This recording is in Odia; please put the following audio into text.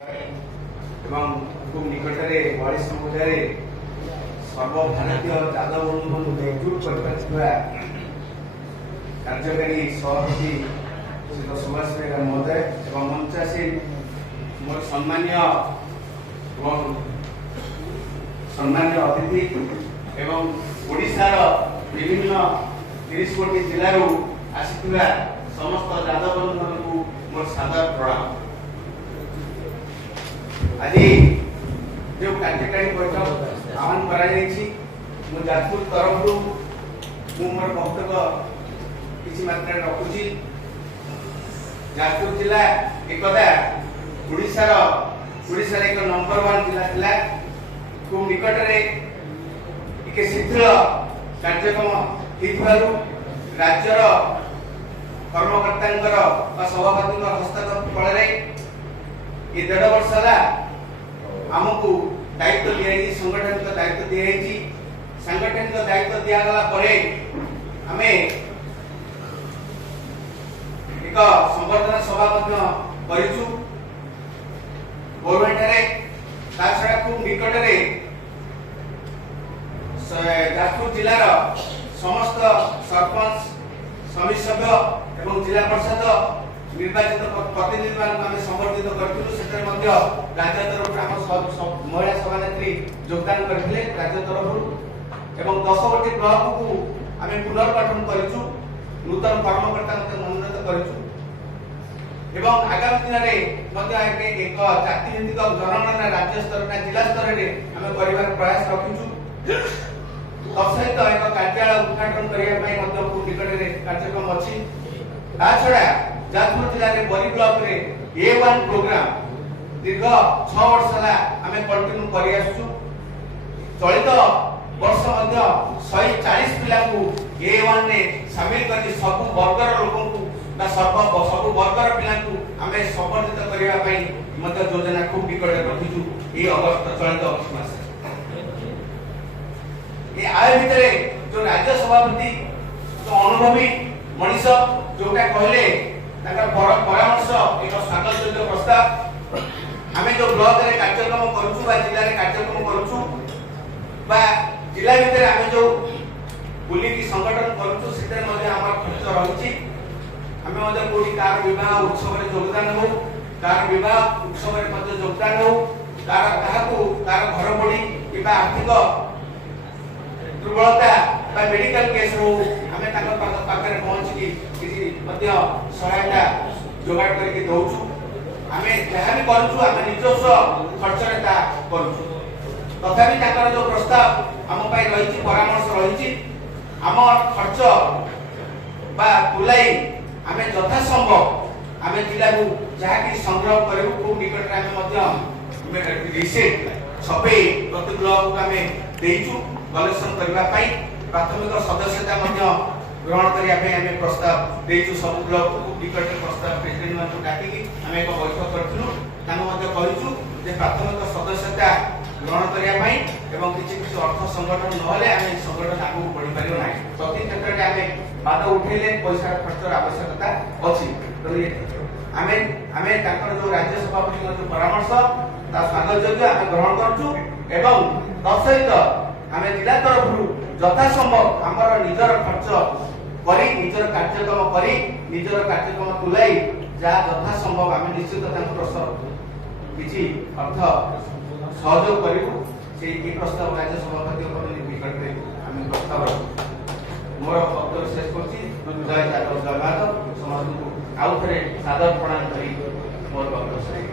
এবং খুব নিকটরে বয়স অনুযায়ী সর্বভারতীয় যাদব বন্ধু একজুট করে କାର୍ଯ୍ୟକାରୀ ସଭାପତି ଶ୍ରୀ ସୁଭାଷ ବେହେରା ମହୋଦୟ ଏବଂ ମଞ୍ଚାସୀନ ମୋର ସମ୍ମାନୀୟ ଅତିଥି ଏବଂ ଓଡ଼ିଶାର ବିଭିନ୍ନ 30 କୋଟି ଜିଲ୍ଲାରୁ ଆସିଥିବା ସମସ୍ତ ଯାଦବ ବନ୍ଧୁମାନଙ୍କୁ ମୋର ସାଦର ପ୍ରଣାମ। আজি যে କାର୍ଯ୍ୟକାରୀ ବୈଠକ ଆହ୍ୱାନ କରାଯାଇଛି ମୁଁ ଯାଜପୁର ତରଫରୁ ମୁଁ ମୋର ବକ୍ତବ୍ୟ କିଛି ମାତ୍ରାରେ ରଖୁଛି। ଯାଜପୁର ଜିଲ୍ଲା ଏକଦା ଓଡ଼ିଶାର ଏକ ନମ୍ବର 1 ଜିଲ୍ଲା ଥିଲା। ଖୁବ୍ ନିକଟରେ ଟିକେ ଶିଥିଳ କାର୍ଯ୍ୟକ୍ରମ ହେଇଥିବାରୁ ରାଜ୍ୟର କର୍ମକର୍ତ୍ତାଙ୍କର ବା ସଭାପତିଙ୍କ ହସ୍ତକ୍ଷେପ ଫଳରେ ଏ 1.5 ବର୍ଷ ହେଲା ଆମକୁ ଦାୟିତ୍ୱ ଦିଆଯାଇଛି, ସଂଗଠନିକ ଦାୟିତ୍ୱ ଦିଆଯାଇଛି। ସାଂଗଠନିକ ଦାୟିତ୍ୱ ଦିଆଗଲା ପରେ ଆମେ ଏକ ସମ୍ବର୍ଦ୍ଧନା ସଭା ମଧ୍ୟ କରିଛୁ ଗୌରବାଠାରେ। ତା ଛଡ଼ା ଖୁବ୍ ନିକଟରେ ଯାଜପୁର ଜିଲ୍ଲାର ସମସ୍ତ ସରପଞ୍ଚ, ସମିତି ସଭ୍ୟ ଏବଂ ଜିଲ୍ଲା ପରିଷଦ ନିର୍ବାଚିତ ପ୍ରତିନିଧିମାନଙ୍କୁ ଆମେ ସମ୍ବର୍ଦ୍ଧିତ କରିଥିଲୁ। ସେଥିରେ ମଧ୍ୟ ରାଜ୍ୟ ତରଫରୁ ଆମ ମହିଳା ସଭାନେତ୍ରୀ ଯୋଗଦାନ କରିଥିଲେ ରାଜ୍ୟ ତରଫରୁ। ଏବଂ 10 ଗୋଟି ବ୍ଲକକୁ ଆମେ ପୁନର୍ଗଠନ କରିଛୁ, ନୂତନ କର୍ମକର୍ତ୍ତା ମଧ୍ୟ ମନୋନୀତ କରିଛୁ ଏବଂ ଆଗାମୀ ଦିନରେ ମଧ୍ୟ ଏକ ଜାତିଭିତ୍ତିକ ଜନଗଣନା ରାଜ୍ୟ ସ୍ତରରେ ଜିଲ୍ଲା ସ୍ତରରେ ଆମେ କରିବାର ପ୍ରୟାସ ରଖିଛୁ। ତତ୍ସହିତ ଏକ କାର୍ଯ୍ୟାଳୟ ଉଦ୍ଘାଟନ କରିବା ପାଇଁ ମଧ୍ୟ ଖୁବ୍ ନିକଟରେ କାର୍ଯ୍ୟକ୍ରମ ଅଛି। ତା ଛଡ଼ା ଯାଜପୁର ଜିଲ୍ଲାରେ ବରୀ ବ୍ଲକରେ A1 ପ୍ରୋଗ୍ରାମ ଦୀର୍ଘ 6 ବର୍ଷ ହେଲା ଆମେ କଣ୍ଟିନ୍ୟୁ କରି ଆସୁଛୁ। ଚଳିତ ବର୍ଷ ମଧ୍ୟ 140 ପିଲାଙ୍କୁ A1 ରେ ସାମିଲ କରି ସବୁ ବର୍ଗର ଲୋକଙ୍କୁ ବା ସବୁ ବର୍ଗର ପିଲାଙ୍କୁ ଆମେ ସମ୍ବର୍ଦ୍ଧିତ କରିବା ପାଇଁ ମଧ୍ୟ ଯୋଜନା ଖୁବ୍ ନିକଟରେ ରଖିଛୁ। ଏହି ଚଳିତ ଅଗଷ୍ଟ ମାସରେ ଏ ଆୟ ଭିତରେ ଯୋଉ ରାଜ୍ୟ ସଭାପତି ଅନୁଭବୀ ମଣିଷ ଯୋଉଟା କହିଲେ ତାଙ୍କର ପରାମର୍ଶ ଏକ ସ୍ୱାଗତଯୋଗ୍ୟ ପ୍ରସ୍ତାବ। ଆମେ ଯୋଉ ବ୍ଲକରେ କାର୍ଯ୍ୟକ୍ରମ କରୁଛୁ ବା ଜିଲ୍ଲାରେ କାର୍ଯ୍ୟକ୍ରମ କରୁଛୁ ବା ଜିଲ୍ଲା ଭିତରେ ଆମେ ଯୋଉ ବୁଲିକି ସଂଗଠନ କରୁଛୁ ସେଥିରେ ମଧ୍ୟ ଆମର ଖର୍ଚ୍ଚ ରହିଛି। ଆମେ ମଧ୍ୟ କୋଉଠି କାହାର ବିବାହ ଉତ୍ସବରେ ଯୋଗଦାନ ହଉ, କାହାର ବିବାହ ଉତ୍ସବରେ ମଧ୍ୟ ଯୋଗଦାନ ହଉ, କାହାର ଘର ପୋଡ଼ି କିମ୍ବା ଆର୍ଥିକ ଦୁର୍ବଳତା ବା ମେଡିକାଲ କେସ୍ ହଉ ଆମେ ତାଙ୍କ ପାଖରେ ପହଞ୍ଚିକି କିଛି ମଧ୍ୟ ସହାୟତା ଯୋଗାଡ଼ କରିକି ଦଉଛୁ। ଆମେ ଯାହା ବି କରୁଛୁ ଆମେ ନିଜସ୍ୱ ଖର୍ଚ୍ଚରେ ତାହା କରୁଛୁ। ତଥାପି ତାଙ୍କର ଯୋଉ ପ୍ରସ୍ତାବ ଆମ ପାଇଁ ରହିଛି, ପରାମର୍ଶ ରହିଛି, ଆମ ଖର୍ଚ୍ଚ ବା ତୁଲାଇ ଆମେ ଯଥାସମ୍ଭବ ଆମେ ଜିଲ୍ଲାକୁ ଯାହାକି ସଂଗ୍ରହ କରିବୁ ଖୁବ୍ ନିକଟରେ ଆମେ ମଧ୍ୟ ରିସିପ୍ଟ ଛପେଇ ପ୍ରତି ବ୍ଲକକୁ ଆମେ ଦେଇଛୁ କଲେକ୍ସନ କରିବା ପାଇଁ। ପ୍ରାଥମିକ ସଦସ୍ୟତା ମଧ୍ୟ ଗ୍ରହଣ କରିବା ପାଇଁ ଆମେ ପ୍ରସ୍ତାବ ଦେଇଛୁ ସବୁ ବ୍ଲକକୁ। ଖୁବ୍ ନିକଟରେ ପ୍ରସ୍ତାବ ପ୍ରେସିଡେଣ୍ଟମାନଙ୍କୁ ଡାକିକି ଆମେ ଏକ ବୈଠକ କରିଥିଲୁ। ତାଙ୍କୁ ମଧ୍ୟ କହିଛୁ ଯେ ପ୍ରାଥମିକ ସଦସ୍ୟତା ଗ୍ରହଣ କରିବା ପାଇଁ ଏବଂ କିଛି ଅର୍ଥ ସଂଗଠନ ନହେଲେ ଆମେ ସଂଗଠନ ଆଗକୁ ବଢ଼ିପାରିବ ନାହିଁ। ପ୍ରତି କ୍ଷେତ୍ରରେ ଆମେ ବାଦ ଉଠେଇଲେ ପଇସାର ଖର୍ଚ୍ଚର ଆବଶ୍ୟକତା ଅଛି। ଆମେ ତାଙ୍କର ଯୋଉ ରାଜ୍ୟ ସଭାପତିଙ୍କ ଯୋଉ ପରାମର୍ଶ ତା ସ୍ୱାଗତଯୋଗ୍ୟ ଆମେ ଗ୍ରହଣ କରୁଛୁ ଏବଂ ତତ୍ସହିତ ଆମେ ଜିଲ୍ଲା ତରଫରୁ ଯଥାସମ୍ଭବ ଆମର ନିଜର ଖର୍ଚ୍ଚ କରି ନିଜର କାର୍ଯ୍ୟକ୍ରମ ତୁଲାଇ ଯାହା ଯଥାସମ୍ଭବ ଆମେ ନିଶ୍ଚିତ ତାଙ୍କୁ କିଛି ଅର୍ଥ ସହଯୋଗ କରିବୁ। ସେଇ ପ୍ରସ୍ତାବ ରାଜ୍ୟ ସଭାପତିଙ୍କ ନିକଟରେ ଆମେ ପ୍ରସ୍ତାବ ରଖୁ। ମୋର ବକ୍ତବ୍ୟ ଶେଷ କରୁଛି। ଜୟ ଯାଦବ, ଜୟ ମାଧବ। ସମସ୍ତଙ୍କୁ ଆଉ ଥରେ ସାଦର ପ୍ରଣାମ କରି ମୋର ବକ୍ତବ୍ୟ ଶେଷ।